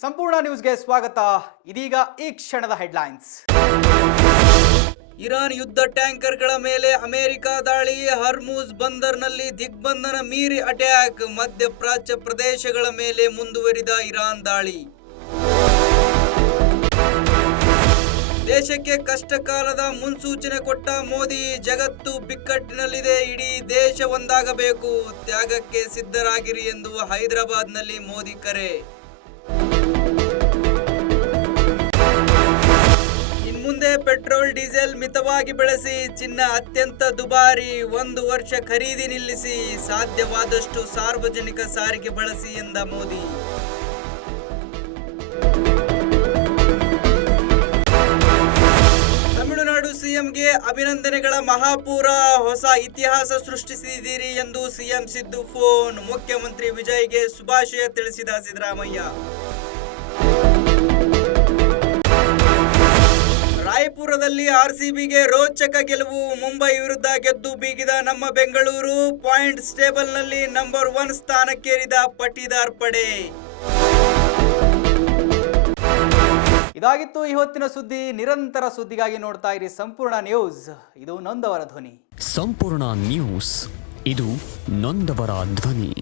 ಸಂಪೂರ್ಣ ನ್ಯೂಸ್ಗೆ ಸ್ವಾಗತ. ಇದೀಗ ಈ ಕ್ಷಣದ ಹೆಡ್ಲೈನ್ಸ್. ಇರಾನ್ ಯುದ್ಧ ಟ್ಯಾಂಕರ್ಗಳ ಮೇಲೆ ಅಮೆರಿಕ ದಾಳಿ, ಹರ್ಮುಜ್ ಬಂದರ್ನಲ್ಲಿ ದಿಗ್ಬಂಧನ ಮೀರಿ ಅಟ್ಯಾಕ್, ಮಧ್ಯಪ್ರಾಚ್ಯ ಪ್ರದೇಶಗಳ ಮೇಲೆ ಮುಂದುವರಿದ ಇರಾನ್ ದಾಳಿ. ದೇಶಕ್ಕೆ ಕಷ್ಟಕಾಲದ ಮುನ್ಸೂಚನೆ ಕೊಟ್ಟ ಮೋದಿ, ಜಗತ್ತು ಬಿಕ್ಕಟ್ಟಿನಲ್ಲಿದೆ, ಇಡೀ ದೇಶ ಒಂದಾಗಬೇಕು, ತ್ಯಾಗಕ್ಕೆ ಸಿದ್ಧರಾಗಿರಿ ಎಂದು ಹೈದರಾಬಾದ್ನಲ್ಲಿ ಮೋದಿ ಕರೆ. ಇನ್ಮುಂದೆ ಪೆಟ್ರೋಲ್ ಡೀಸೆಲ್ ಮಿತವಾಗಿ ಬಳಸಿ, ಚಿನ್ನ ಅತ್ಯಂತ ದುಬಾರಿ, 1 ವರ್ಷ ಖರೀದಿ ನಿಲ್ಲಿಸಿ, ಸಾಧ್ಯವಾದಷ್ಟು ಸಾರ್ವಜನಿಕ ಸಾರಿಗೆ ಬಳಸಿ ಎಂದ ಮೋದಿ. ತಮಿಳುನಾಡು ಸಿಎಂಗೆ ಅಭಿನಂದನೆಗಳ ಮಹಾಪೂರ, ಹೊಸ ಇತಿಹಾಸ ಸೃಷ್ಟಿಸಿದ್ದೀರಿ ಎಂದು ಸಿಎಂ ಸಿದ್ದು ಫೋನ್, ಮುಖ್ಯಮಂತ್ರಿ ವಿಜಯ್ಗೆ ಶುಭಾಶಯ ತಿಳಿಸಿದ ಸಿದ್ದರಾಮಯ್ಯ. ರಾಯಪುರದಲ್ಲಿ ಆರ್ಸಿಬಿಗೆ ರೋಚಕ ಗೆಲುವು, ಮುಂಬೈ ವಿರುದ್ಧ ಗೆದ್ದು ಬೀಗಿದ ನಮ್ಮ ಬೆಂಗಳೂರು, ಪಾಯಿಂಟ್ಸ್ ಟೇಬಲ್ನಲ್ಲಿ ನಂಬರ್ 1 ಸ್ಥಾನಕ್ಕೇರಿದ ಪಟಿದಾರ್ ಪಡೆ. ಇದಾಗಿತ್ತು ಇವತ್ತಿನ ಸುದ್ದಿ. ನಿರಂತರ ಸುದ್ದಿಗಾಗಿ ನೋಡ್ತಾ ಇರಿ ಸಂಪೂರ್ಣ ನ್ಯೂಸ್. ಇದು ನೊಂದವರ ಧ್ವನಿ. ಸಂಪೂರ್ಣ ನ್ಯೂಸ್, ಇದು ನೊಂದವರ ಧ್ವನಿ.